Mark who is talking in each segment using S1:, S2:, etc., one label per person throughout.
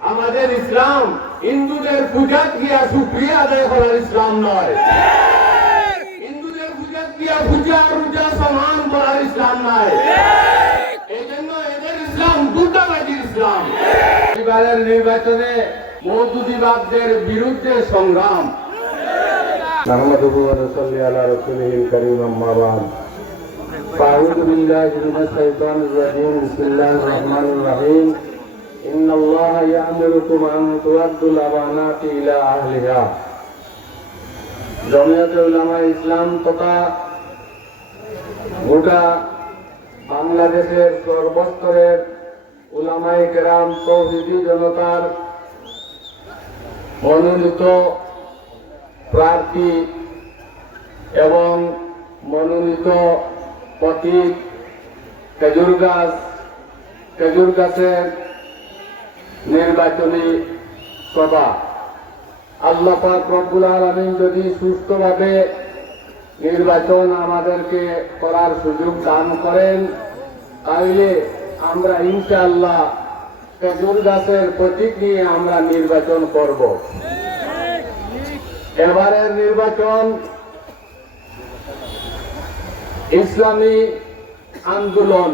S1: আমাদের ইসলাম হিন্দুদের পূজা গিয়া সুক্রিয়া আদায় করার ইসলাম নয় হিন্দুদের পূজা গিয়া পূজা রুজা সমান করার ইসলাম নয় এই জন্য এদের ইসলাম দুর্গাবাজির ইসলাম এবারের নির্বাচনে মৌদুদিবাদদের বিরুদ্ধে সংগ্রাম
S2: نحمده ونصلي على رسوله الكريم أما بعد فأعوذ بالله من الشيطان الرجيم بسم الله الرحمن الرحيم إن আন আমানাতি ইলা আহলিহা। ইসলাম তথা গোটা বাংলাদেশের সর্বস্তরের উলামাই গ্রাম তৌহিদি জনতার মনোনীত প্রার্থী এবং মনোনীত প্রতীক খেজুর গাছ খেজুর গাছের নির্বাচনী সভা। আল্লাহ রব্বুল আলমিন যদি সুস্থভাবে নির্বাচন আমাদেরকে করার সুযোগ দান করেন তাহলে আমরা ইনশাআল্লাহ খেজুর গাছের প্রতীক নিয়ে আমরা নির্বাচন করব। এবারের নির্বাচন ইসলামী আন্দোলন।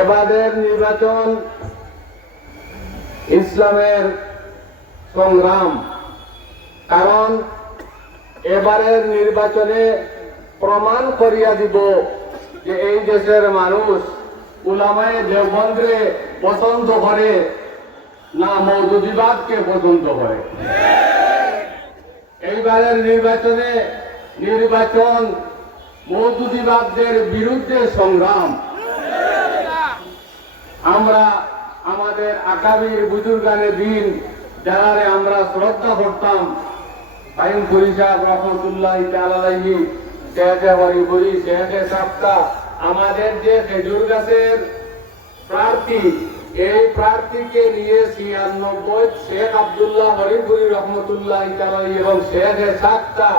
S2: এবারের নির্বাচন ইসলামের সংগ্রাম। কারণ এবারের নির্বাচনে প্রমাণ করিয়া দিব যে এই দেশের মানুষ উলামায়ে দেবন্দ্রে পছন্দ করে না মৌদুদিবাদকে পছন্দ করে। এইবারের নির্বাচনে নির্বাচন মৌদুদিবাদদের বিরুদ্ধে সংগ্রাম। আমরা আমাদের আকাবির বুজুর্গানে দিন যারারে আমরা শ্রদ্ধা করতাম। আইন পরিষদ রহমতুল্লাহ তালাহি শেখে হরিপুরি শেখে সাপ্তা আমাদের যে খেজুর গাছের প্রার্থী, এই প্রার্থীকে নিয়ে ছিয়ানব্বই শেখ আব্দুল্লাহ হরিপুরি রহমতুল্লাহ তালাই এবং শেখ সাক্তা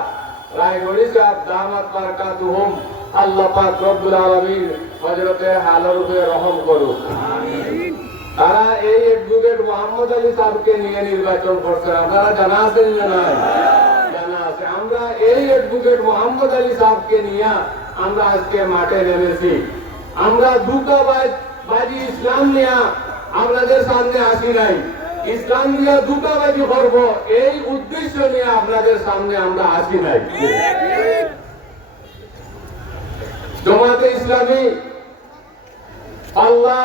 S2: রায়গড়ি সাহেব, দামাত বারকাতুহুম, আল্লাহ পাক রব্বুল আলামিন হযরতে হালরূপে রহম করুক। তারা এই অ্যাডভোকেট মোহাম্মদ আলী সাহেবকে নিয়ে নির্বাচন করছে। আপনারা জানা আছেন না জানা আছে। আমরা এই অ্যাডভোকেট মোহাম্মদ আলী সাহেবকে নিয়ে আমরা আজকে মাঠে নেমেছি। আমরা দুটো বাজি ইসলাম নিয়ে আপনাদের সামনে আসি নাই। ইসলাম নিয়ে দুটো বাজি করব, এই উদ্দেশ্য নিয়ে আপনাদের সামনে আমরা আসি নাই। জমাতে ইসলামী আল্লাহ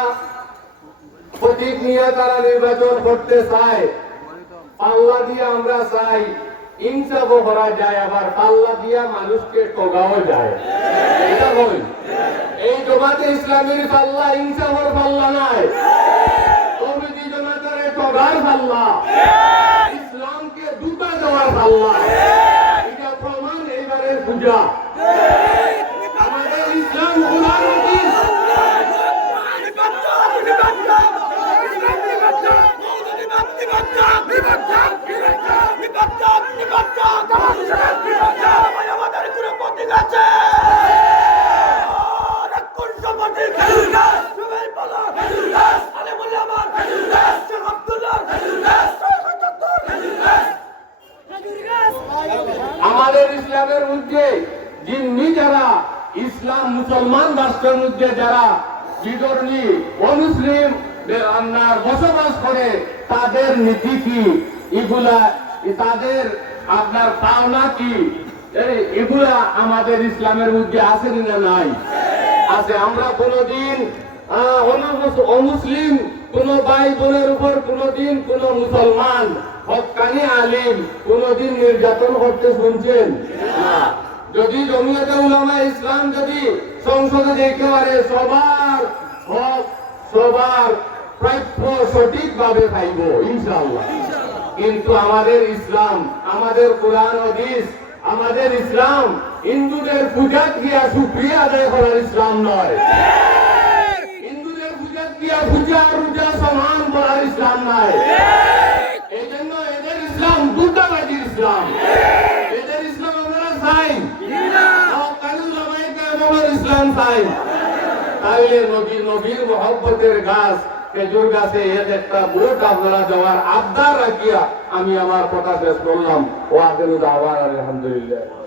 S2: প্রতীক নিয়ে তারা নির্বাচন করতে চায়, পাল্লা দিয়ে আমরা চাই ইনসাফও করা যায়, আবার পাল্লা দিয়া মানুষকে ঠগাও যায়। এটা বল। এই জমাতে ইসলামের পাল্লা ইনসাফের পাল্লা নাই। তৌহিদি জনতারে ঠগার পাল্লা, ইসলামকে দুটা দেওয়ার পাল্লা। এটা প্রমাণ এইবারের পূজা আমাদের ইসলাম কোরআন হাদিস আমাদের ইসলামের মধ্যে জিন্নি যারা ইসলাম মুসলমান রাষ্ট্রের মধ্যে যারা বিদর্মী অমুসলিম আপনার বসবাস করে, তাদের নীতি কি? এগুলা, তাদের আপনার পাওনা কি? এগুলা আমাদের ইসলামের মধ্যে আছে না নাই? আছে। আমরা কোনোদিন অমুসলিম, কোন ভাই বোনের উপর কোনোদিন কোন মুসলমান হকানি আলিম কোনোদিন নির্যাতন করতে শুনছেন? যদি জমিয়তে উলামা ইসলাম যদি সংসদে দেখতে পারে, সবার হক, সবার প্রাপ্য সঠিকভাবে পাইব, ইনশাআল্লাহ। কিন্তু আমাদের ইসলাম, আমাদের কোরআন আমাদের ইসলাম, হিন্দুদের পূজা গিয়া সুক্রিয়া আদায় করার ইসলাম নয়। হিন্দুদের পূজা গিয়া পূজা রুজা সমান করার ইসলাম নয় এই জন্য এদের ইসলাম দুর্গাবাজির ইসলাম। এদের ইসলাম আমরা চাই। ইসলাম চাই। তাইলে নবী নবীর মহব্বতের গাছ খেজুর গাছে এক একটা ভোট আপনারা দেওয়ার আবদার রাখিয়া আমি আমার কথা শেষ করলাম। ও আগে দাওয়ার আলহামদুলিল্লাহ।